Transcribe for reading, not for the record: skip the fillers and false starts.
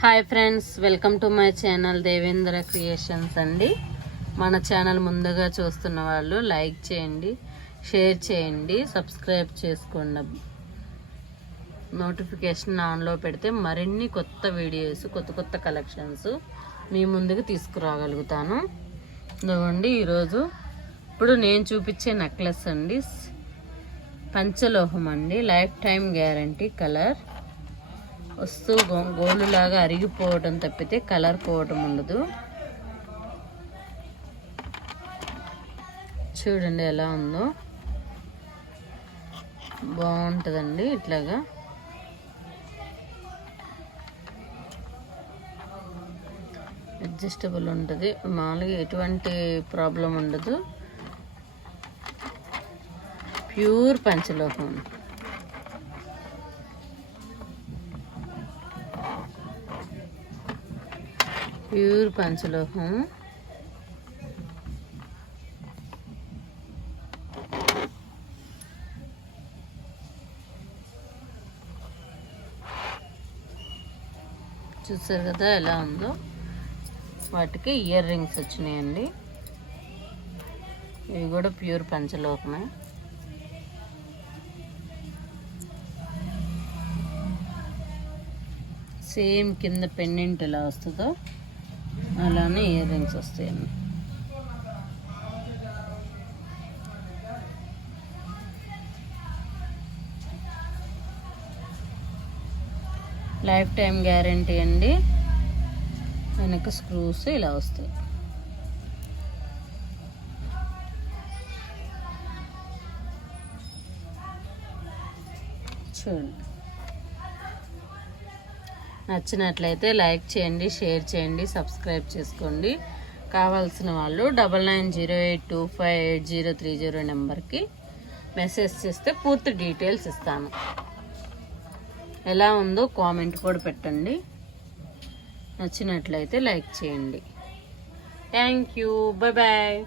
Hi friends, welcome to my channel Devendra creations అండి. మన channel ముందుగా చూస్తున్న వాళ్ళు లైక్ చేయండి, షేర్ చేయండి, సబ్స్క్రైబ్ చేసుకోండి. నోటిఫికేషన్ ఆన్లో పెడితే మరిన్ని కొత్త వీడియోస్, కొత్త కలెక్షన్స్ మీ ముందుకు తీసుకురాగలుగుతాను. ఇదిగోండి, ఈరోజు ఇప్పుడు నేను చూపించే నెక్లెస్ అండి, పంచలోహం అండి, లైఫ్ టైం గ్యారంటీ. కలర్ వస్తూ గోల్డ్ లాగా అరిగిపోవడం తప్పితే కలర్ పోవడం ఉండదు. చూడండి ఎలా ఉందో, బాగుంటుందండి. ఇట్లాగా అడ్జస్టబుల్ ఉంటుంది, మామూలుగా ఎటువంటి ప్రాబ్లం ఉండదు. ప్యూర్ పంచలోహం, ప్యూర్ పంచలోహం. చూసారు కదా ఎలా ఉందో. వాటికి ఇయర్ రింగ్స్ వచ్చినాయండి, ఇవి కూడా ప్యూర్ పంచలోహమే. సేమ్ కింద పెండెంట్ ఎలా వస్తుందో అలానే ఇయర్ రింగ్స్ వస్తాయండి. లైఫ్ టైం గ్యారంటీ అండి. వెనక స్క్రూస్ ఇలా వస్తాయి. చూడండి, నచ్చినట్లయితే లైక్ చేయండి, షేర్ చేయండి, సబ్స్క్రైబ్ చేసుకోండి. కావాల్సిన వాళ్ళు 9908258030 నెంబర్కి మెసేజ్ చేస్తే పూర్తి డీటెయిల్స్ ఇస్తాను. ఎలా ఉందో కామెంట్ కూడా పెట్టండి. నచ్చినట్లయితే లైక్ చేయండి. Thank you, bye bye.